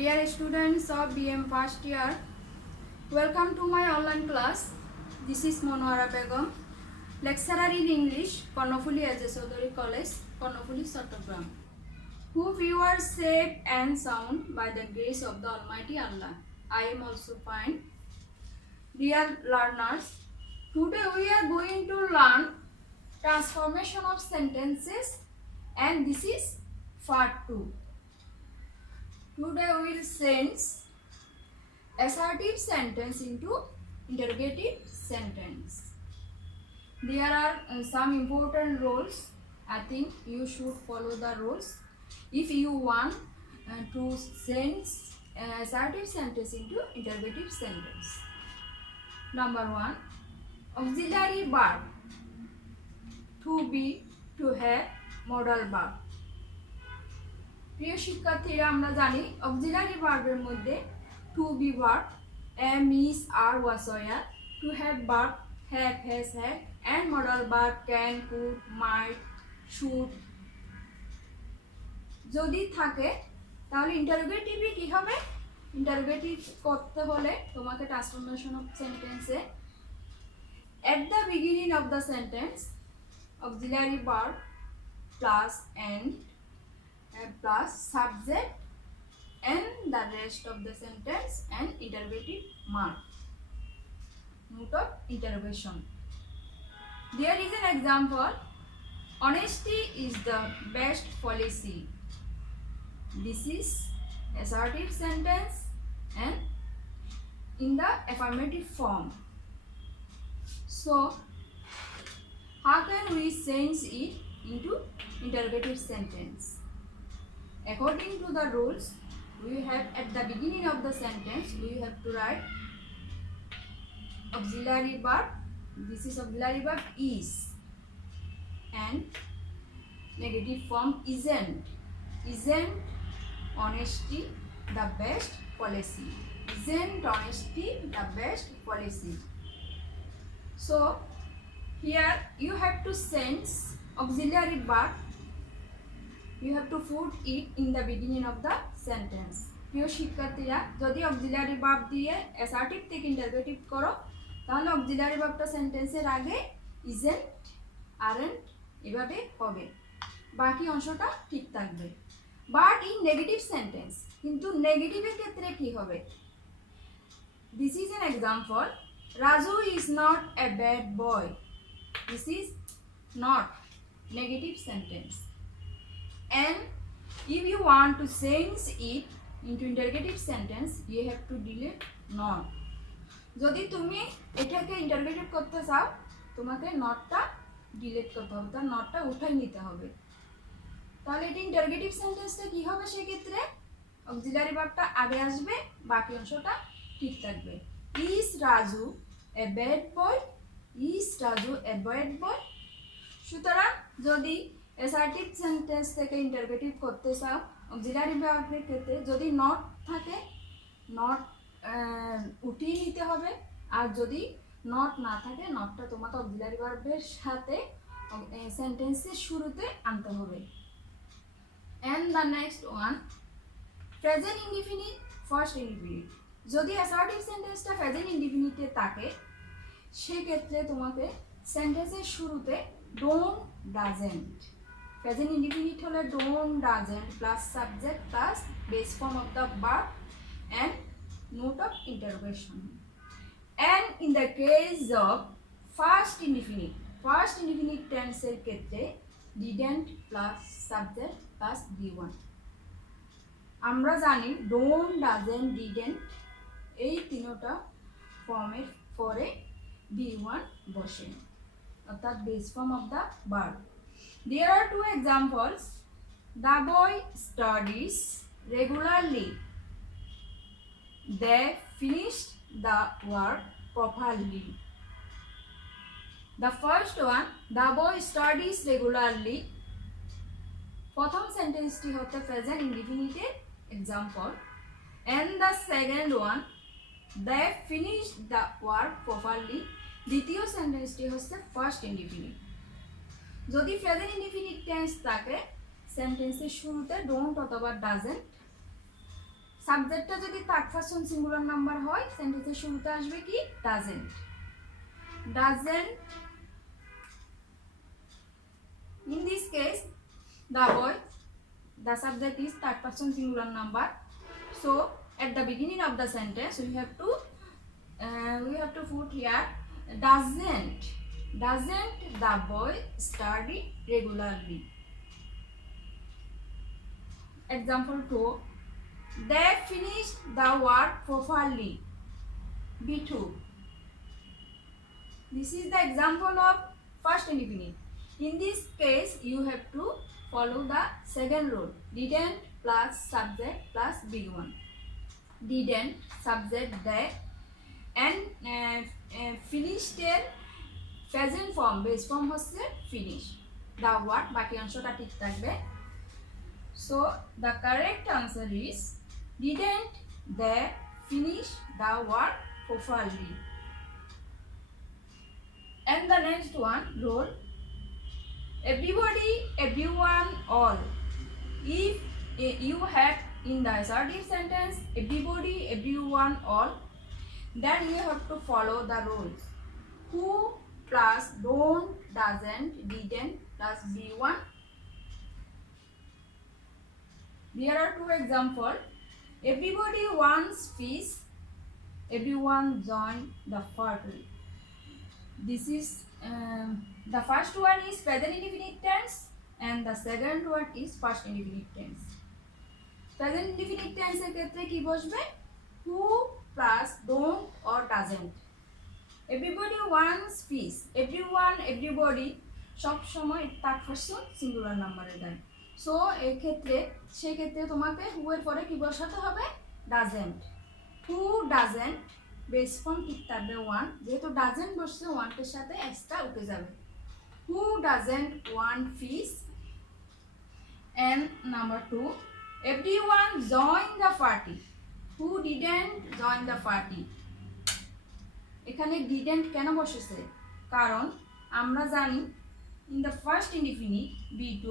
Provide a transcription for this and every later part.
Dear students of BM first year, welcome to my online class. This is Monoara Begum, lecturer in English, Karnafuli Ajasodari College, Karnafuli, Chattogram. Hope you are safe and sound by the grace of the Almighty Allah. I am also fine. Dear learners, today we are going to learn transformation of sentences, and this is part 2. Today we will sense assertive sentence into interrogative sentence. There are some important rules. I think you should follow the rules if you want to sense assertive sentence into interrogative sentence. Number 1, auxiliary verb, to be, to have, modal verb. প্রিয় শিক্ষার্থীরা, আমরা জানি auxiliary ভার্বের মধ্যে to be verb am, is, are, was, were, to have verb have, has, had, and modal verb can, could, might, should যদি থাকে তাহলে ইন্টারোগেটিভে কি হবে? ইন্টারোগেটিভ করতে হলে তোমাকে ট্রান্সফরমেশন অফ সেন্টেন্সে at the beginning of the sentence auxiliary verb plus and plus subject and the rest of the sentence and interrogative mark. Note of interrogation. There is an example. Honesty is the best policy. This is assertive sentence and in the affirmative form. So, how can we change it into interrogative sentence? According to the rules, we have at the beginning of the sentence we have to write auxiliary verb. This is auxiliary verb is, and negative form isn't. Isn't honesty the best policy? Isn't honesty the best policy? So here you have to sense auxiliary verb. You have to put it in the beginning of the sentence. প্রিয় শিক্ষার্থীরা, যদি auxiliary verb দিয়ে অ্যাসার্টিভ থেকে ইন্টারোগেটিভ করো তাহলে অক্সিলারি ভার্বটা সেন্টেন্সের আগে ইজেন্ট, আরেন্ট এভাবে হবে, বাকি অংশটা ঠিক থাকবে। বাট ইন নেগেটিভ সেন্টেন্স, কিন্তু নেগেটিভের ক্ষেত্রে কি হবে? This is an example. Raju is not a bad boy. This is not negative sentence. And if you want to change it into interrogative sentence, you have to delete not. যদি তুমি এটাকে ইন্টারোগেটিভ করতে চাও তোমাকে নটটা ডিলিট করতে হবে, তার নটটা উঠাই নিতে হবে। তাহলে এটা ইন্টারোগেটিভ সেন্টেন্সটা কি হবে? সেক্ষেত্রে অক্সিলারি ভার্বটা আগে আসবে, বাকি অংশটা ঠিক থাকবে। ইজ Raju a bad boy? Is Raju a bad boy? সুতরাং যদি অ্যাসার্টিভ সেন্টেন্স থেকে ইন্টারোগেটিভ করতে চাও অক্সিলারি ভার্বের ক্ষেত্রে যদি নট থাকে নট উঠিয়ে নিতে হবে, আর যদি নট না থাকে নটটা তোমাকে অক্সিলারি ভার্বের সাথে সেন্টেন্সের শুরুতে আনতে হবে। And the next one, present indefinite, first indefinite. যদি অ্যাসার্টিভ সেন্টেন্সটা প্রেজেন্ট ইনডিফিনিটে থাকে সেক্ষেত্রে তোমাকে সেন্টেন্সের শুরুতে ডোন্ট, ডাজেন্ট। Present indefinite হলে don't, doesn't plus subject plus base form of the verb and note of interrogation. And in the case of first indefinite tense এর ক্ষেত্রে didn't plus subject plus be1. আমরা জানি don't, doesn't, didn't এই তিনটা ফর্মের পরে be1 বসে, অর্থাৎ base form of the verb. There are two examples. The boy studies regularly. They finished the work properly. The first one, the boy studies regularly. প্রথম সেন্টেন্সটি হচ্ছে প্রেজেন্ট ইনডিফিনিটের example, and the second one, they finished the work properly. দ্বিতীয় সেন্টেন্সটি হচ্ছে first indefinite. যদি present indefinite tense থাকে সেন্টেন্সের শুরুতে ডোন্ট অথবা ডাজেন্ট, সাবজেক্টটা যদি থার্ড পারসন সিঙ্গুলার নাম্বার হয় সেন্টেন্সের শুরুতে আসবে কি doesn't. Doesn't, in this case the boy, the subject is third person singular number, so at the beginning of the sentence we have to put here doesn't the boy study regularly. Example 2, they finished the work properly. B2. This is the example of first indefinite. In this case, you have to follow the second rule. Didn't plus subject plus big one. Didn't subject they and finished এর present form base form হচ্ছে finish. The word বাকি অংশটা ঠিক থাকবে. So the correct answer is didn't they finish the work properly. And the next one rule, everybody, everyone, all. If you have in the assertive sentence everybody, everyone, all, then you have to follow the rules. Who plus don't, doesn't, didn't plus be1. There are two examples. Everybody wants fish, everyone joined the party. This is the first one is present indefinite tense and the second one is past indefinite tense. Present indefinite tense এর ক্ষেত্রে কি বসবে? Who plus don't or doesn't. Everybody wants fish. Everyone, everybody সব সময় third person singular নাম্বারে দেয়। সো সেক্ষেত্রে তোমাকে who এর পরে কি বসাতে হবে? doesn't. Who doesn't base form ঠিক থাকবে 1, যেহেতু ডাজেন্ট বসছে 1 এর সাথে এক্সট্রা উঠে যাবে। Who doesn't want fish? And number 2, everyone join the party. Who didn't join the party? এখানে didn't কেন বসেছে? কারণ আমরা জানি in the first indefinite B2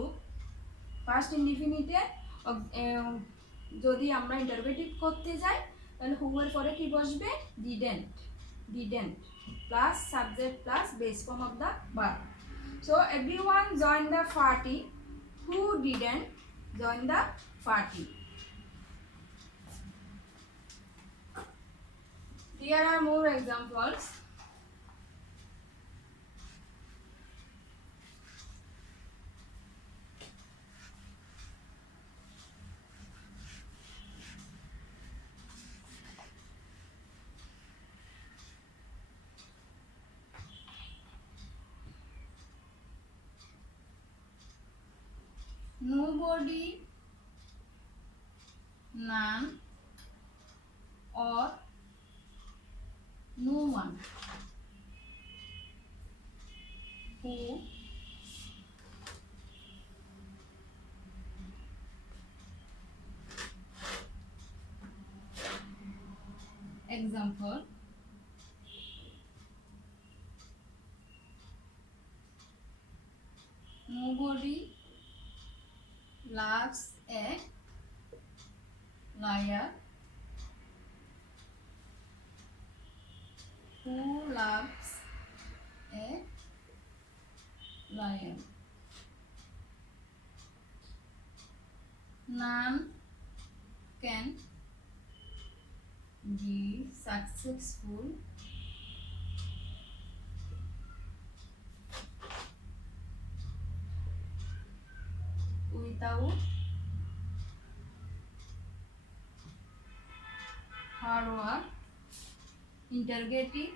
first ইনডিফিনিটে যদি আমরা ইন্টারোগেটিভ করতে যাই তাহলে who এর পরে কি বসবে? didn't plus subject plus base form of the verb. So everyone joined the party. Who didn't join the party? Here are more examples. Nobody, none, or no one. Who, example, nobody loves a liar. Who loves a lion? None can be successful without hard work. Interrogative,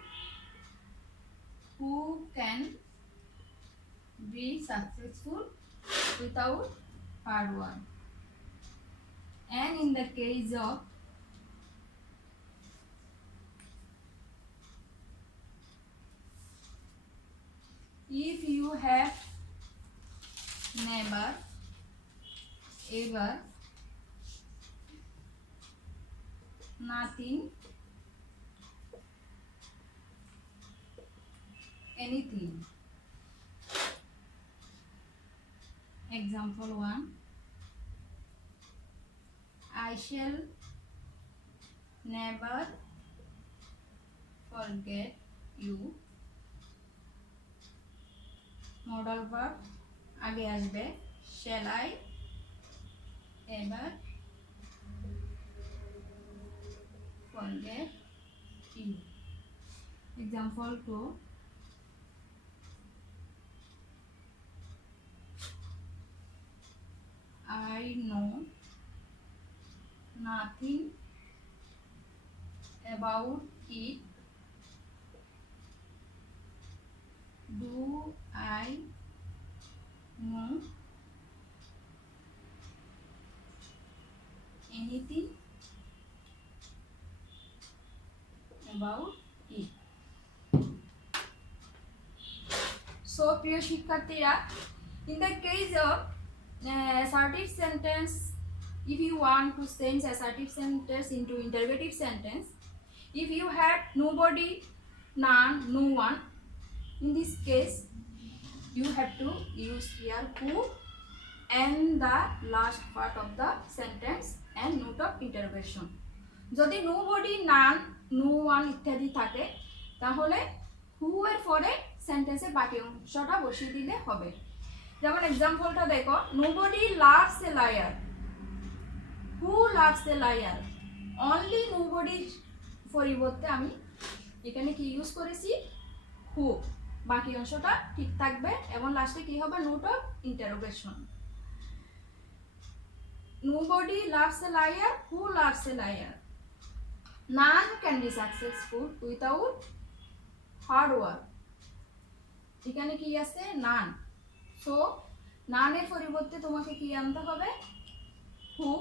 who can be successful without hard work. And in the case of if you have never ever nothing anything. Example 1, I shall never forget you modal verb আগে আসবে shall I ever forget you. Example 2. I know nothing about it. Do I know anything about it? So, প্রিয় শিক্ষার্থীরা, in the case of assertive sentence, if you want to change assertive sentence into interrogative sentence, if you had nobody, none, no one, in this case you have to use here who and the last part of the sentence and note of interrogation. যদি nobody, none, no one ইত্যাদি থাকে তাহলে who এর পরে সেন্টেন্সের বাকি অংশটা বসিয়ে দিলে হবে। যেমন এক্সাম্পলটা দেখো, nobody loves a liar. Who loves a liar? Only nobody পরিবর্তে আমি এখানে কি ইউজ করেছি who, বাকি অংশটা ঠিক থাকবে এবং লাস্টে কি হবে note of interrogation. Nobody loves a liar. Who loves a liar? None can be successful without hard work. এখানে কি আছে none, সো none এর পরিবর্তে তোমাকে কি আনতে হবে who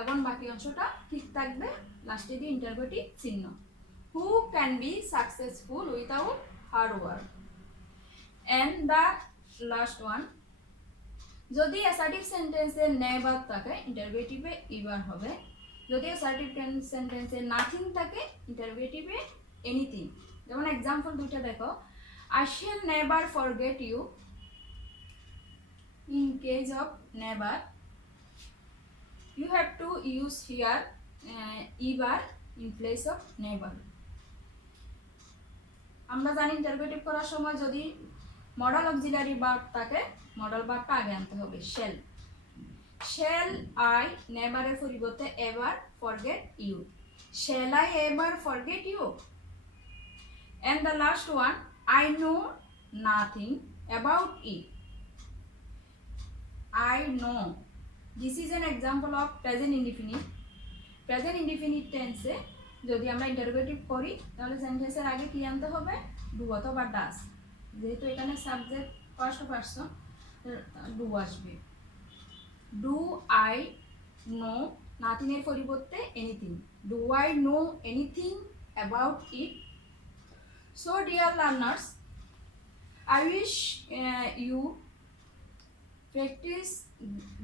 এবং বাকি অংশটা ঠিক থাকবে লাস্টে দিয়ে ইন্টারোগেটিভ চিহ্ন। Who can be successful without hard work? And the last one, যদি অ্যাসার্টিভ সেন্টেন্সে নেভার থাকে ইন্টারোগেটিভে ইভার হবে, যদি অ্যাসার্টিভ সেন্টেন্সে নাথিং থাকে ইন্টারোগেটিভে এনিথিং। যেমন এক্সাম্পল দুইটা দেখো, I shall never forget you. In case of never, you have to use here ever in place of never. আমরা জানি ইন্টারোগেটিভ করার সময় যদি মডাল অক্সিলারি ভার্ব থাকে মডাল ভার্বটা আগে আনতে হবে shall. Shall I never এর পরিবর্তে ever forget you. Shall I ever forget you? And the last one, I know nothing about it. I know. This is an example of present indefinite. Present indefinite tense এ যদি আমরা ইন্টারোগেটিভ করি তাহলে সেন্টেন্সের আগে কি আনতে হবে ডু অথবা ডাস, যেহেতু এখানে সাবজেক্ট ফার্স্ট পারসন ডু আসবে। ডু আই নো নাথিং এর পরিবর্তে anything, do I know anything about it? So dear learners, I wish you practice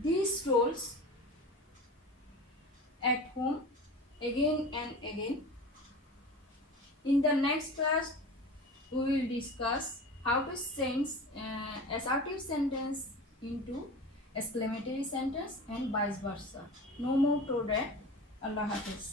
these roles at home again and again. In the next class, we will discuss how to change assertive sentence into exclamatory sentence and vice versa. No more today. Allah Hafiz.